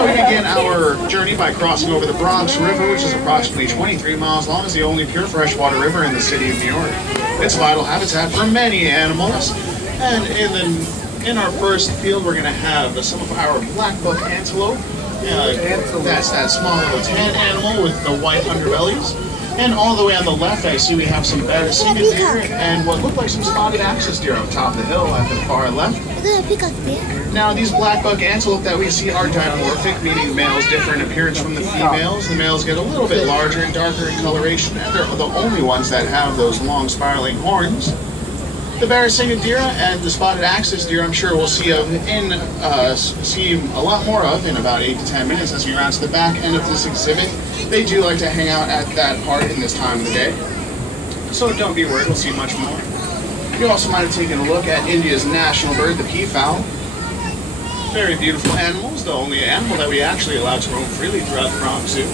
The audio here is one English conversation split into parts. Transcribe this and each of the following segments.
We begin our journey by crossing over the Bronx River, which is approximately 23 miles long. It's the only pure freshwater river in the city of New York. It's vital habitat for many animals. And in our first field, we're going to have some of our black-buck antelope. That's that small little tan animal with the white underbellies. And all the way on the left, I see we have some Bronx deer and what look like some spotted axis deer up top of the hill at the far left. Now, these black-buck antelope that we see are dimorphic, meaning males differ in appearance from the females. The males get a little bit larger and darker in coloration, and they're the only ones that have those long spiraling horns. The Bronx deer and the spotted axis deer, I'm sure we'll see a lot more of in about 8 to 10 minutes as we round to the back end of this exhibit. They do like to hang out at that part in this time of the day, so don't be worried, we'll see much more. You also might have taken a look at India's national bird, the peafowl. Very beautiful animals, the only animal that we actually allow to roam freely throughout the Bronx Zoo.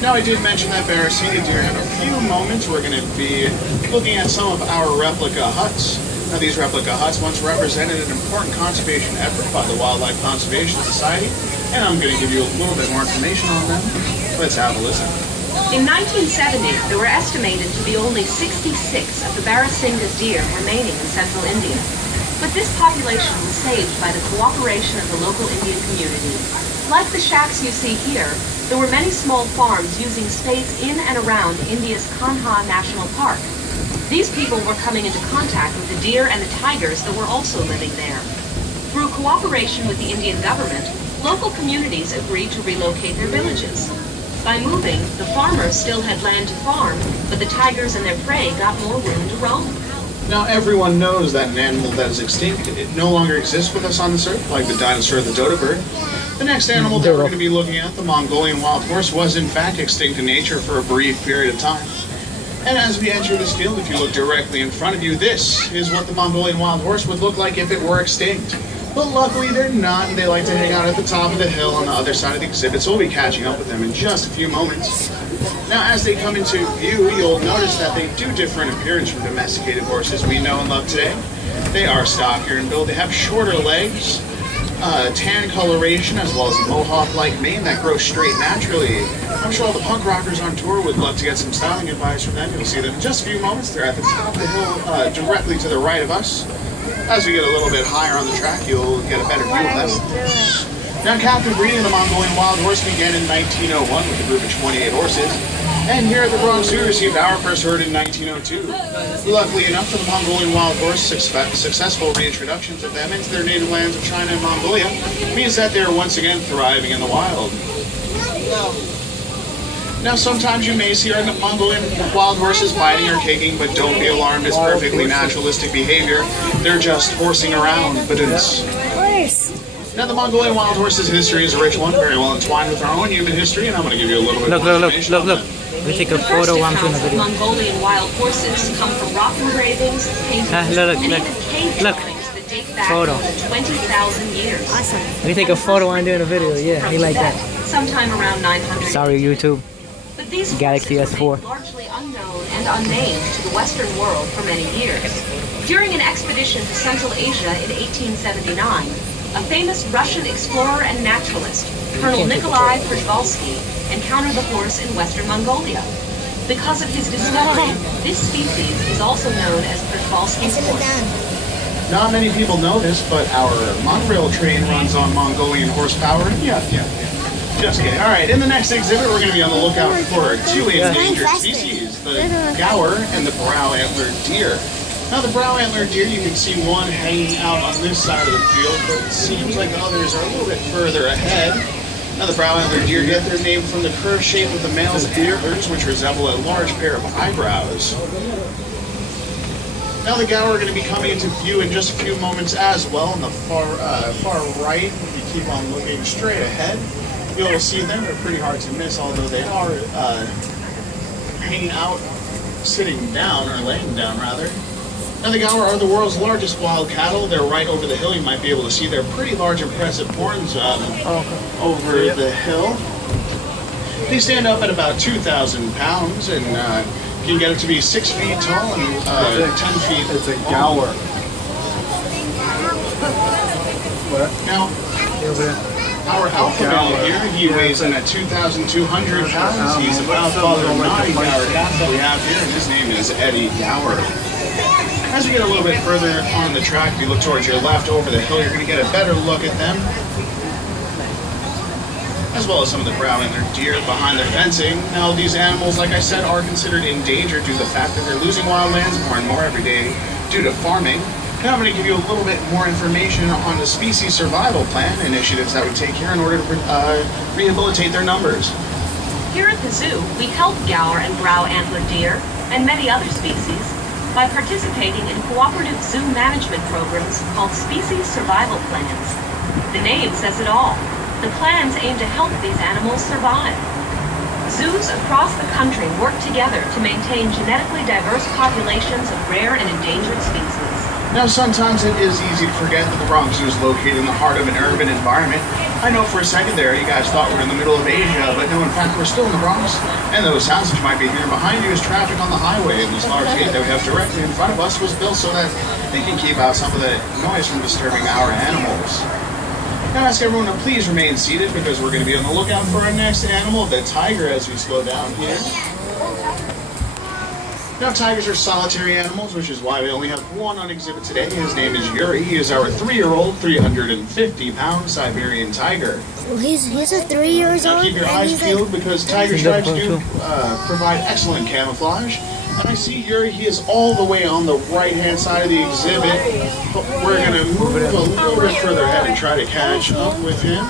Now, I did mention that Bronx deer. In a few moments, we're going to be looking at some of our replica huts. Now, these replica huts once represented an important conservation effort by the Wildlife Conservation Society, and I'm going to give you a little bit more information on them. Let's have a listen. In 1970, there were estimated to be only 66 of the Bronx deer remaining in central India. But this population was saved by the cooperation of the local Indian community. Like the shacks you see here, there were many small farms using space in and around India's Kanha National Park. These people were coming into contact with the deer and the tigers that were also living there. Through cooperation with the Indian government, local communities agreed to relocate their villages. By moving, the farmers still had land to farm, but the tigers and their prey got more room to roam. Now, everyone knows that an animal that is extinct, it no longer exists with us on this earth, like the dinosaur, the dodo bird. The next animal that we're going to be looking at, the Mongolian wild horse, was in fact extinct in nature for a brief period of time. And as we enter this field, if you look directly in front of you, this is what the Mongolian wild horse would look like if it were extinct. But luckily they're not, and they like to hang out at the top of the hill on the other side of the exhibit, so we'll be catching up with them in just a few moments. Now, as they come into view, you'll notice that they do differ in appearance from domesticated horses we know and love today. They are stockier in build, they have shorter legs, tan coloration, as well as a mohawk-like mane that grows straight naturally. I'm sure all the punk rockers on tour would love to get some styling advice from them. You'll see them in just a few moments. They're at the top of the hill, directly to the right of us. As we get a little bit higher on the track, you'll get a better view of them. Now, captive breeding of the Mongolian wild horse began in 1901 with a group of 28 horses. And here at the Bronx Zoo, we received our first herd in 1902. Luckily enough for the Mongolian wild horse, successful reintroductions of them into their native lands of China and Mongolia means that they are once again thriving in the wild. Now, sometimes you may see our Mongolian wild horses biting or kicking, but don't be alarmed, it's perfectly naturalistic behavior. They're just horsing around, but it's... Now, the Mongolian wild horse's history is a rich one, very well entwined with our own human history, and I'm going to give you a little bit more information on that. We take a photo one in the video. Mongolian wild horses come from rock engravings, paintings, and even cave drawings that date back to 20,000 years. Awesome. We take a photo while doing a video. Yeah, he like that. Sometime around 900. Sorry, YouTube. But these Galaxy S4. Largely unknown and unnamed to the Western world for many years. During an expedition to Central Asia in 1879, a famous Russian explorer and naturalist, Colonel Nikolai Przewalski, encountered the horse in Western Mongolia. Because of his discovery, this species is also known as Przewalski's horse. Not many people know this, but our monorail train runs on Mongolian horsepower. Yeah. Just kidding. All right, in the next exhibit, we're going to be on the lookout for two endangered species, the gaur and the brow-antlered deer. Now, the brow-antlered deer, you can see one hanging out on this side of the field, but it seems like the others are a little bit further ahead. Now, the brow-antlered deer get their name from the curved shape of the male's antlers, which resemble a large pair of eyebrows. Now, the gaur are going to be coming into view in just a few moments as well. On the far right, if you keep on looking straight ahead, you'll see them. They're pretty hard to miss, although they are hanging out, sitting down, or laying down, rather. Now, the gaur are the world's largest wild cattle. They're right over the hill. You might be able to see their pretty large, impressive horns over the hill. They stand up at about 2,000 pounds and can get up to be 6 feet tall and 10 feet It's a gaur. Now, our alpha male here, he weighs in at 2,200 pounds. He's about Father Nine Gower we have here, and his name is Eddie Gower. As we get a little bit further on the track, if you look towards your left over the hill, you're going to get a better look at them, as well as some of the brown and their deer behind the fencing. Now, these animals, like I said, are considered endangered due to the fact that they're losing wildlands more and more every day due to farming. Now I'm going to give you a little bit more information on the species survival plan initiatives that we take here in order to rehabilitate their numbers. Here at the zoo, we help Gower and brow antler deer and many other species by participating in cooperative zoo management programs called species survival plans. The name says it all. The plans aim to help these animals survive. Zoos across the country work together to maintain genetically diverse populations of rare and endangered species. Now, sometimes it is easy to forget that the Bronx Zoo is located in the heart of an urban environment. I know for a second there you guys thought we were in the middle of Asia, but no, in fact, we're still in the Bronx. And those sounds that you might be hearing behind you is traffic on the highway, and this large gate that we have directly in front of us was built so that they can keep out some of the noise from disturbing our animals. Now, I ask everyone to please remain seated because we're going to be on the lookout for our next animal, the tiger, as we slow down here. Now, tigers are solitary animals, which is why we only have one on exhibit today. His name is Yuri. He is our 3-year-old, 350-pound Siberian tiger. Well, he's a 3 years Now, old. keep your eyes peeled because tiger stripes do provide excellent camouflage. And I see Yuri, he is all the way on the right-hand side of the exhibit. But we're going to move a little bit further ahead and try to catch up with him.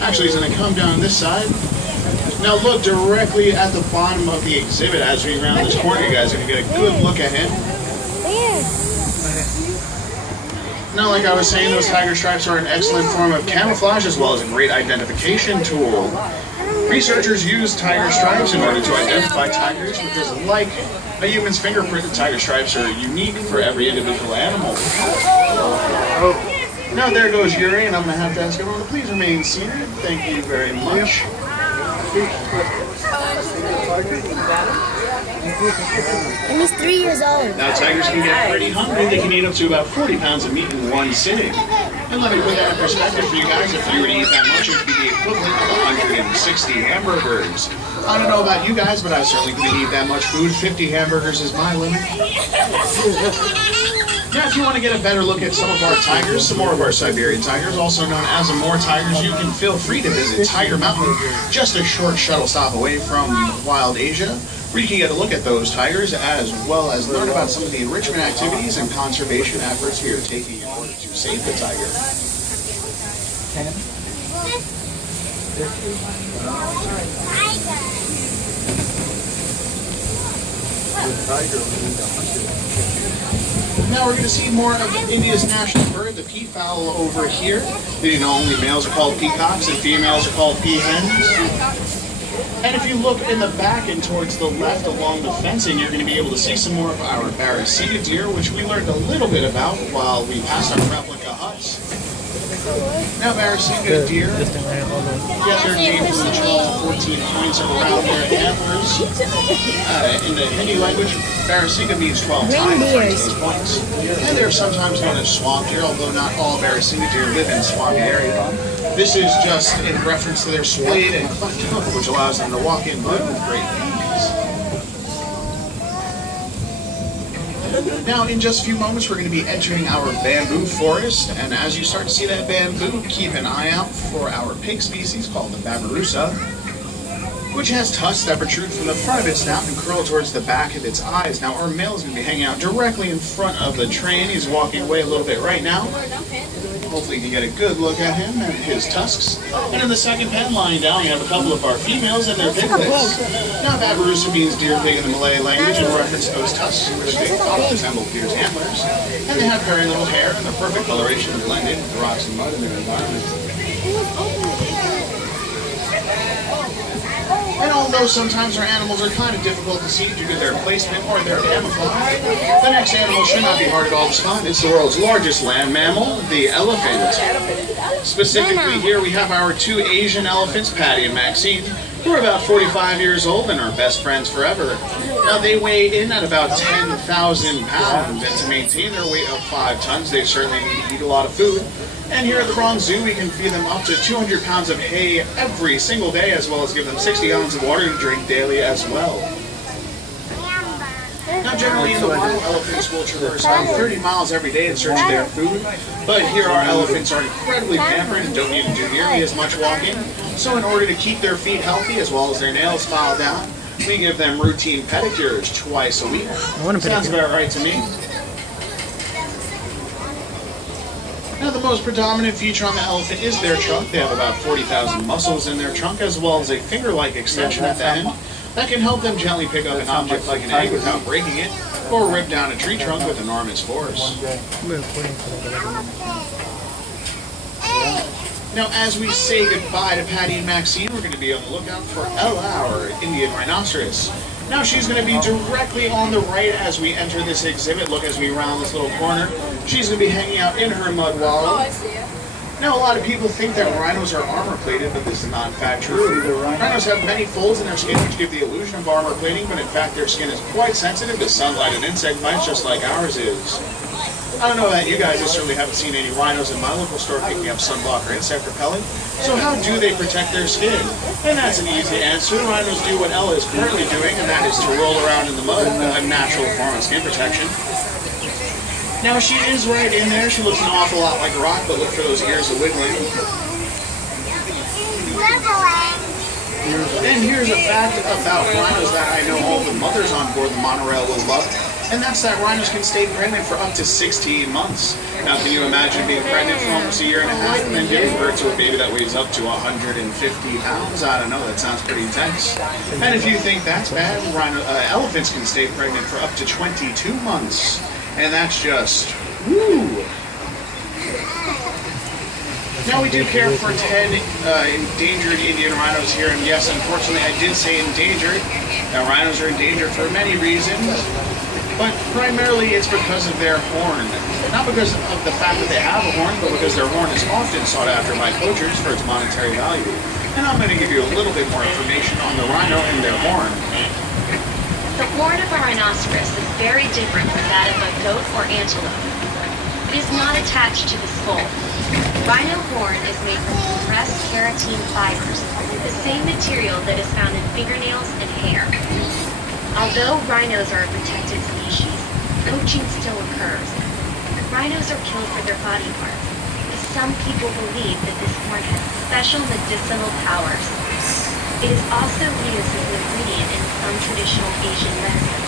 Actually, he's going to come down this side. Now look directly at the bottom of the exhibit as we round this corner. You guys are going to get a good look at him. Now, like I was saying, those tiger stripes are an excellent form of camouflage as well as a great identification tool. Researchers use tiger stripes in order to identify tigers because, like a human's fingerprint, the tiger stripes are unique for every individual animal. Now there goes Yuri, and I'm going to have to ask everyone to please remain seated. Thank you very much. And he's 3 years old. Now, tigers can get pretty hungry. They can eat up to about 40 pounds of meat in one sitting. And let me put that in perspective for you guys. If you were to eat that much, it would be the equivalent of 160 hamburgers. I don't know about you guys, but I certainly couldn't eat that much food. 50 hamburgers is my limit. Now, if you want to get a better look at some of our tigers, some more of our Siberian tigers, also known as Amur tigers, you can feel free to visit Tiger Mountain, just a short shuttle stop away from Wild Asia, where you can get a look at those tigers, as well as learn about some of the enrichment activities and conservation efforts we are taking in order to save the tiger. Now we're going to see more of India's national bird, the peafowl, over here. You know, only males are called peacocks and females are called peahens. And if you look in the back and towards the left along the fencing, you're going to be able to see some more of our Barasinga deer, which we learned a little bit about while we passed our replica huts. Now, Barasinga deer get their name from the 12 to 14 points around their antlers. In the Hindi language, Barasinga means 12 times right to those points. And they're sometimes known as swamp deer, although not all Barasinga deer live in swampy area. This is just in reference to their splayed and cleft hoof, which allows them to walk in mud with great ease. Now, in just a few moments, we're going to be entering our bamboo forest, and as you start to see that bamboo, keep an eye out for our pig species called the babirusa, which has tusks that protrude from the front of its snout and curl towards the back of its eyes. Now, our male is going to be hanging out directly in front of the train. He's walking away a little bit right now. Hopefully you can get a good look at him and his tusks. And in the second pen, lying down, we have a couple of our females and their piglets. Now, babirusa means deer pig in the Malay language in reference to those tusks, which they often resemble deer's antlers. And they have very little hair and the perfect coloration to blend in with the rocks and mud in their environment. And although sometimes our animals are kind of difficult to see due to their placement or their camouflage, the next animal should not be hard at all to spot. It's the world's largest land mammal, the elephant. Specifically here we have our two Asian elephants, Patty and Maxine, who are about 45 years old and are best friends forever. Now they weigh in at about 10,000 pounds, and to maintain their weight of 5 tons, they certainly need to eat a lot of food. And here at the Bronx Zoo, we can feed them up to 200 pounds of hay every single day, as well as give them 60 gallons of water to drink daily as well. Now, generally in the wild, elephants will traverse about 30 miles every day in search of their food, but here our elephants are incredibly pampered and don't need to do nearly as much walking. So in order to keep their feet healthy as well as their nails filed down, we give them routine pedicures twice a week. Sounds about right to me. Now, the most predominant feature on the elephant is their trunk. They have about 40,000 muscles in their trunk, as well as a finger-like extension at the end that can help them gently pick up an object like an egg without breaking it, or rip down a tree trunk with enormous force. Now, as we say goodbye to Patty and Maxine, we're going to be on the lookout for Ella, our Indian rhinoceros. Now, she's going to be directly on the right as we enter this exhibit. Look, as we round this little corner, she's going to be hanging out in her mud wallow. Now, a lot of people think that rhinos are armor-plated, but this is not in fact true. Rhinos have many folds in their skin which give the illusion of armor plating, but in fact their skin is quite sensitive to sunlight and insect bites, just like ours is. I don't know about you guys, I certainly haven't seen any rhinos in my local store picking up sunblock or insect repellent. So how do they protect their skin? And that's an easy answer. Rhinos do what Ella is currently doing, and that is to roll around in the mud, a natural form of skin protection. Now, she is right in there. She looks an awful lot like a rock, but look for those ears of wiggling. And here's a fact about rhinos that I know all the mothers on board the monorail will love, and that's that rhinos can stay pregnant for up to 16 months. Now, can you imagine being pregnant for almost a year and a half and then giving birth to a baby that weighs up to 150 pounds? I don't know, that sounds pretty intense. And if you think that's bad, elephants can stay pregnant for up to 22 months. And that's just, woo! Now, we do care for 10 endangered Indian rhinos here, and yes, unfortunately, I did say endangered. Now, rhinos are endangered for many reasons, but primarily it's because of their horn. Not because of the fact that they have a horn, but because their horn is often sought after by poachers for its monetary value. And I'm going to give you a little bit more information on the rhino and their horn. The horn of a rhinoceros is very different from that of a goat or antelope. It is not attached to the skull. Rhino horn is made from compressed keratin fibers, the same material that is found in fingernails and hair. Although rhinos are a protected species, poaching still occurs. Rhinos are killed for their body parts, as some people believe that this horn has special medicinal powers. It is also used as an ingredient in some traditional Asian medicine,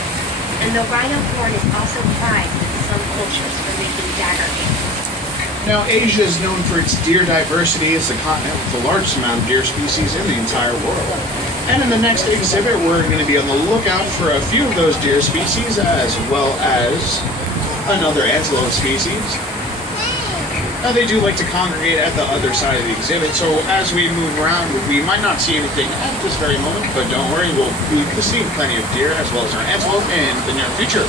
and the rhino horn is also prized in some cultures for making dagger handles. Now, Asia is known for its deer diversity. It's the continent with the largest amount of deer species in the entire world. And in the next exhibit, we're going to be on the lookout for a few of those deer species, as well as another antelope species. Now, they do like to congregate at the other side of the exhibit, so as we move around, we might not see anything at this very moment, but don't worry, we'll be seeing plenty of deer as well as our antelope in the near future.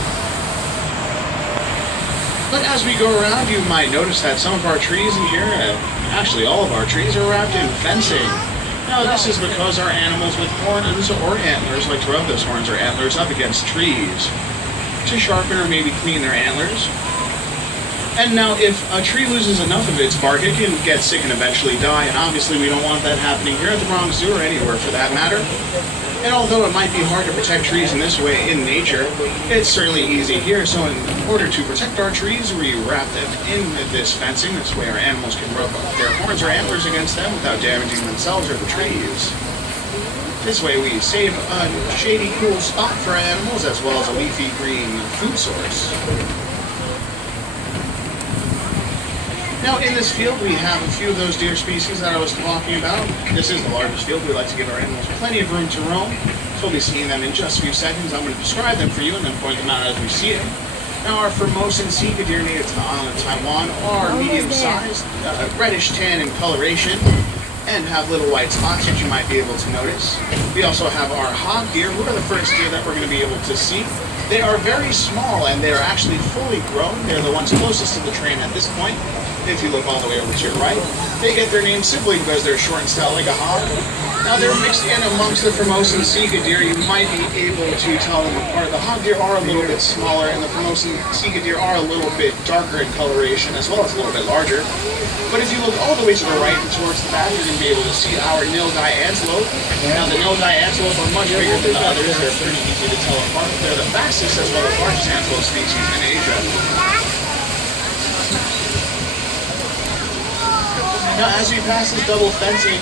But as we go around, you might notice that some of our trees in here, actually all of our trees, are wrapped in fencing. Now, this is because our animals with horns or antlers like to rub those horns or antlers up against trees to sharpen or maybe clean their antlers. And now, if a tree loses enough of its bark, it can get sick and eventually die, and obviously we don't want that happening here at the Bronx Zoo or anywhere for that matter. And although it might be hard to protect trees in this way in nature, it's certainly easy here. So in order to protect our trees, we wrap them in this fencing. This way our animals can rub their horns or antlers against them without damaging themselves or the trees. This way we save a shady, cool spot for animals as well as a leafy green food source. Now, in this field, we have a few of those deer species that I was talking about. This is the largest field. We like to give our animals plenty of room to roam. So we'll be seeing them in just a few seconds. I'm going to describe them for you and then point them out as we see them. Now, our Formosan Sika deer native to the island of Taiwan are medium-sized, reddish tan in coloration, and have little white spots that you might be able to notice. We also have our hog deer, who are the first deer that we're going to be able to see. They are very small, and they are actually fully grown. They're the ones closest to the train at this point. If you look all the way over to your right, they get their name simply because they're short and stout like a hog. Now, they're mixed in amongst the Formosan Sika deer. You might be able to tell them apart. The hog deer are a little bit smaller, and the Formosan Sika deer are a little bit darker in coloration as well as a little bit larger. But if you look all the way to the right and towards the back, you're going to be able to see our nilgai antelope. Now, the nilgai antelope are much bigger than the others. They're pretty easy to tell apart. They're the fastest as well as largest antelope species in Asia. Now, as we pass this double fencing,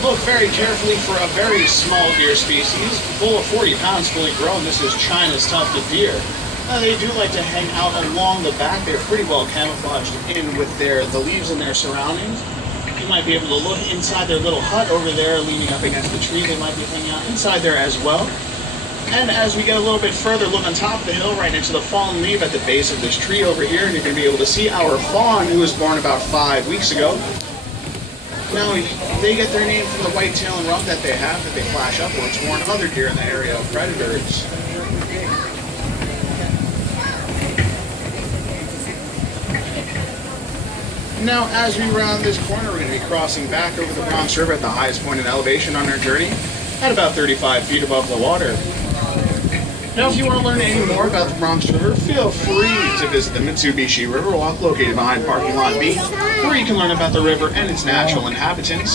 look very carefully for a very small deer species, full of 40 pounds, fully grown. This is China's tufted deer. They do like to hang out along the back. They're pretty well camouflaged in with the leaves in their surroundings. You might be able to look inside their little hut over there, leaning up against the tree. They might be hanging out inside there as well. And as we get a little bit further, look on top of the hill right next to the fallen leaf at the base of this tree over here, and you're going to be able to see our fawn, who was born about 5 weeks ago. Now, they get their name from the white tail and rump that they have that they flash upwards, warn other deer in the area of predators. Now, as we round this corner, we're going to be crossing back over the Bronx River at the highest point in elevation on our journey, at about 35 feet above the water. Now, if you want to learn any more about the Bronx River, feel free to visit the Mitsubishi Riverwalk located behind parking lot B, where you can learn about the river and its natural inhabitants.